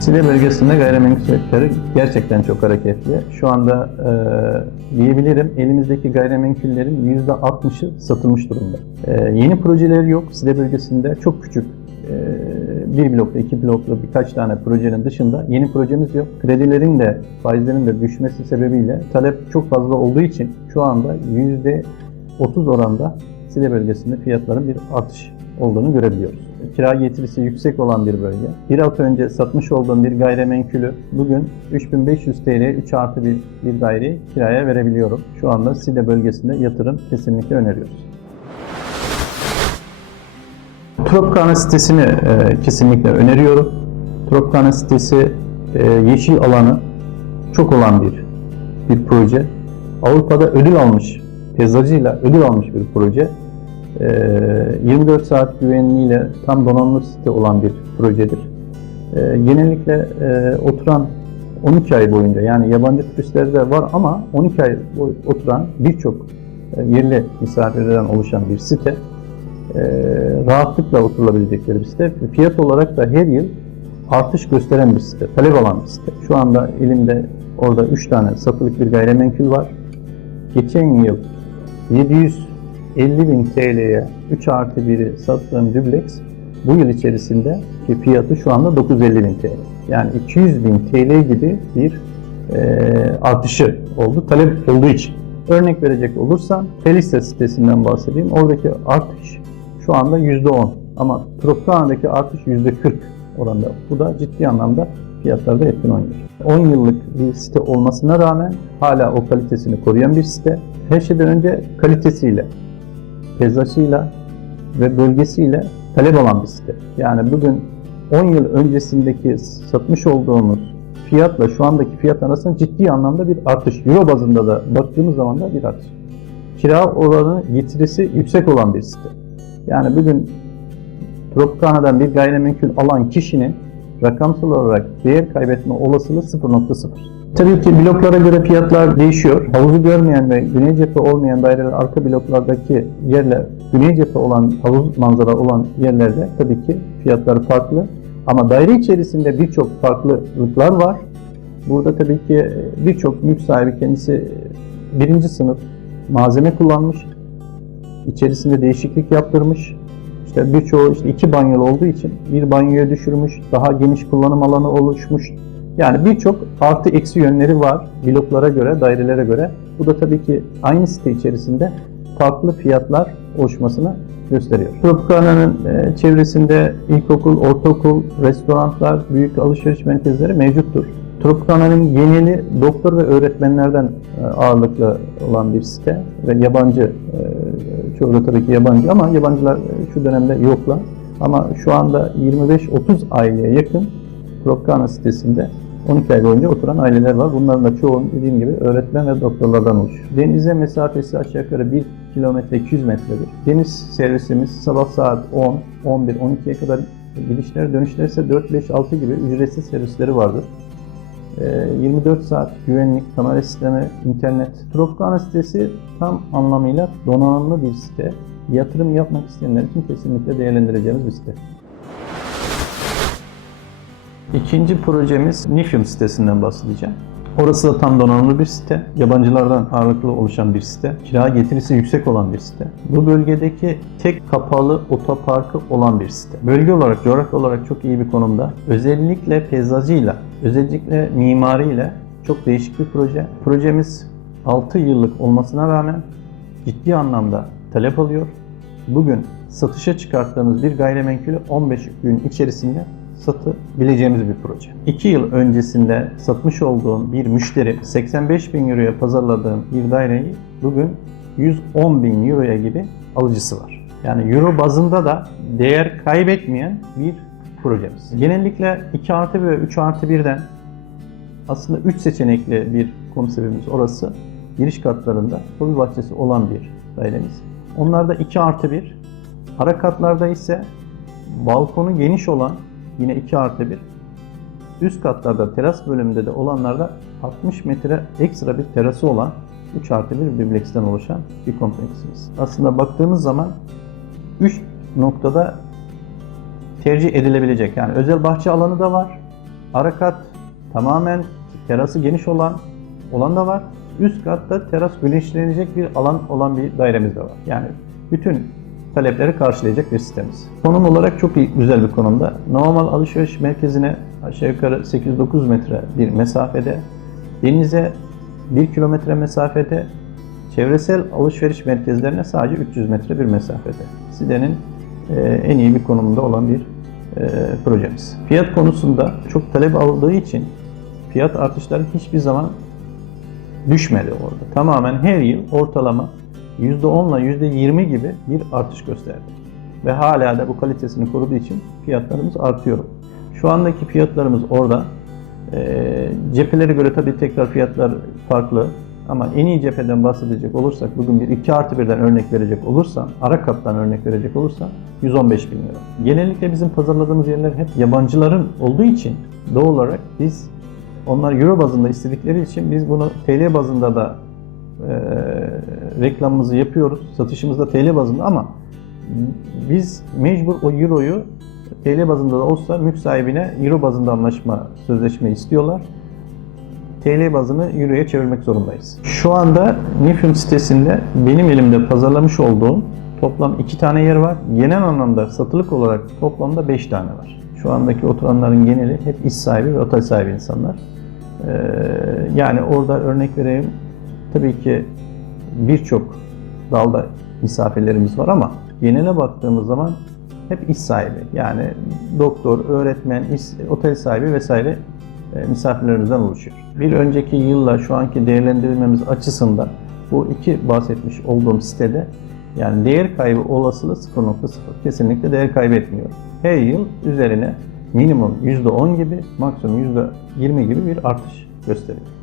Sine bölgesinde gayrimenkul sektörü gerçekten çok hareketli. Şu anda e, diyebilirim elimizdeki gayrimenkullerin %60'ı satılmış durumda. E, yeni projeler yok Sine bölgesinde. Çok küçük e, bir bloklu, iki bloklu birkaç tane projenin dışında yeni projemiz yok. Kredilerin de faizlerin de düşmesi sebebiyle talep çok fazla olduğu için şu anda %30 oranda Sine bölgesinde fiyatların bir artış olduğunu görebiliyoruz. Kira getirisi yüksek olan bir bölge. Bir hafta önce satmış olduğum bir gayrimenkulü bugün 3500 TL 3 artı bir, bir daireyi kiraya verebiliyorum. Şu anda Side bölgesinde yatırım kesinlikle öneriyoruz. Tropikana sitesini e, kesinlikle öneriyorum. Tropikana sitesi e, yeşil alanı çok olan bir bir proje. Avrupa'da ödül almış, peyzajıyla ödül almış bir proje. Ee, 24 saat güvenliğiyle tam donanımlı site olan bir projedir. Ee, genellikle e, oturan 12 ay boyunca yani yabancı turistler de var ama 12 ay oturan birçok e, yerli misafirlerden oluşan bir site ee, rahatlıkla oturulabilecekleri bir site. Fiyat olarak da her yıl artış gösteren bir site, talep alan bir site. Şu anda elimde orada 3 tane satılık bir gayrimenkul var. Geçen yıl 700 50.000 TL'ye 3 artı 1'i sattığım dübleks bu yıl içerisinde ki fiyatı şu anda 950.000 TL. Yani 200.000 TL gibi bir e, artışı oldu talep olduğu için. Örnek verecek olursam Felista sitesinden bahsedeyim. Oradaki artış şu anda %10 ama Tropicana'daki artış %40 oranda. Bu da ciddi anlamda fiyatlarda etkin oynuyor. 10 yıllık bir site olmasına rağmen hala o kalitesini koruyan bir site. Her şeyden önce kalitesiyle peyzajıyla ve bölgesiyle talep alan bir site. Yani bugün 10 yıl öncesindeki satmış olduğumuz fiyatla şu andaki fiyat arasında ciddi anlamda bir artış. Euro bazında da baktığımız zaman da bir artış. Kira oranı getirisi yüksek olan bir site. Yani bugün Tropicana'dan bir gayrimenkul alan kişinin rakamsal olarak değer kaybetme olasılığı 0.0. Tabii ki bloklara göre fiyatlar değişiyor. Havuzu görmeyen ve güney cephe olmayan daireler arka bloklardaki yerler, güney cephe olan havuz manzara olan yerlerde tabii ki fiyatları farklı. Ama daire içerisinde birçok farklılıklar var. Burada tabii ki birçok mülk sahibi kendisi birinci sınıf malzeme kullanmış. İçerisinde değişiklik yaptırmış. İşte birçoğu işte iki banyolu olduğu için bir banyoya düşürmüş, daha geniş kullanım alanı oluşmuş. Yani birçok artı eksi yönleri var bloklara göre, dairelere göre. Bu da tabii ki aynı site içerisinde farklı fiyatlar oluşmasını gösteriyor. Tropicana'nın e, çevresinde ilkokul, ortaokul, restoranlar, büyük alışveriş merkezleri mevcuttur. Tropicana'nın geneli doktor ve öğretmenlerden e, ağırlıklı olan bir site ve yabancı, e, çoğu tabii ki yabancı ama yabancılar şu dönemde yoklar. Ama şu anda 25-30 aileye yakın Tropicana sitesinde 12 ay boyunca oturan aileler var. Bunların da çoğu dediğim gibi öğretmen ve doktorlardan oluşuyor. Denize mesafesi aşağı yukarı 1 kilometre 200 metredir. Deniz servisimiz sabah saat 10, 11, 12'ye kadar gidişler, dönüşler ise 4, 5, 6 gibi ücretsiz servisleri vardır. Ee, 24 saat güvenlik, kamera sistemi, internet. Tropicana sitesi tam anlamıyla donanımlı bir site. Yatırım yapmak isteyenler için kesinlikle değerlendireceğimiz bir site. İkinci projemiz Nifium sitesinden bahsedeceğim. Orası da tam donanımlı bir site. Yabancılardan ağırlıklı oluşan bir site. Kira getirisi yüksek olan bir site. Bu bölgedeki tek kapalı otoparkı olan bir site. Bölge olarak, coğrafya olarak çok iyi bir konumda. Özellikle peyzajıyla, özellikle mimariyle çok değişik bir proje. Projemiz 6 yıllık olmasına rağmen ciddi anlamda talep alıyor. Bugün satışa çıkarttığımız bir gayrimenkulü 15 gün içerisinde satabileceğimiz bir proje. 2 yıl öncesinde satmış olduğum bir müşteri 85 bin euroya pazarladığım bir daireyi bugün 110 bin euroya gibi alıcısı var. Yani euro bazında da değer kaybetmeyen bir projemiz. Genellikle 2 artı 1 ve 3 artı 1'den aslında 3 seçenekli bir konseptimiz orası. Giriş katlarında hobi bahçesi olan bir dairemiz. Onlarda 2 artı 1. Ara katlarda ise balkonu geniş olan yine 2 artı 1. Üst katlarda teras bölümünde de olanlarda 60 metre ekstra bir terası olan 3 artı 1 dubleksten oluşan bir kompleksimiz. Aslında baktığımız zaman 3 noktada tercih edilebilecek. Yani özel bahçe alanı da var. Ara kat tamamen terası geniş olan olan da var. Üst katta teras güneşlenecek bir alan olan bir dairemiz de var. Yani bütün talepleri karşılayacak bir sitemiz. Konum olarak çok iyi, güzel bir konumda. Normal alışveriş merkezine aşağı yukarı 8-9 metre bir mesafede, denize 1 kilometre mesafede, çevresel alışveriş merkezlerine sadece 300 metre bir mesafede. Side'nin e, en iyi bir konumunda olan bir e, projemiz. Fiyat konusunda çok talep aldığı için fiyat artışları hiçbir zaman düşmedi orada. Tamamen her yıl ortalama %10 ile %20 gibi bir artış gösterdi. Ve hala da bu kalitesini koruduğu için fiyatlarımız artıyor. Şu andaki fiyatlarımız orada. E, cephelere göre tabii tekrar fiyatlar farklı. Ama en iyi cepheden bahsedecek olursak, bugün bir 2 artı birden örnek verecek olursam, ara kattan örnek verecek olursam 115 bin lira. Genellikle bizim pazarladığımız yerler hep yabancıların olduğu için doğal olarak biz onlar euro bazında istedikleri için biz bunu TL bazında da e, reklamımızı yapıyoruz. Satışımız da TL bazında ama biz mecbur o euroyu TL bazında da olsa mülk sahibine euro bazında anlaşma sözleşme istiyorlar. TL bazını euroya çevirmek zorundayız. Şu anda Nifim sitesinde benim elimde pazarlamış olduğum toplam iki tane yer var. Genel anlamda satılık olarak toplamda 5 tane var. Şu andaki oturanların geneli hep iş sahibi ve otel sahibi insanlar. Ee, yani orada örnek vereyim. Tabii ki birçok dalda misafirlerimiz var ama genele baktığımız zaman hep iş sahibi. Yani doktor, öğretmen, iş, otel sahibi vesaire e, misafirlerimizden oluşuyor. Bir önceki yılla şu anki değerlendirilmemiz açısından bu iki bahsetmiş olduğum sitede yani değer kaybı olasılığı 0.0. Kesinlikle değer kaybetmiyor. Her yıl üzerine minimum %10 gibi, maksimum %20 gibi bir artış gösteriyor.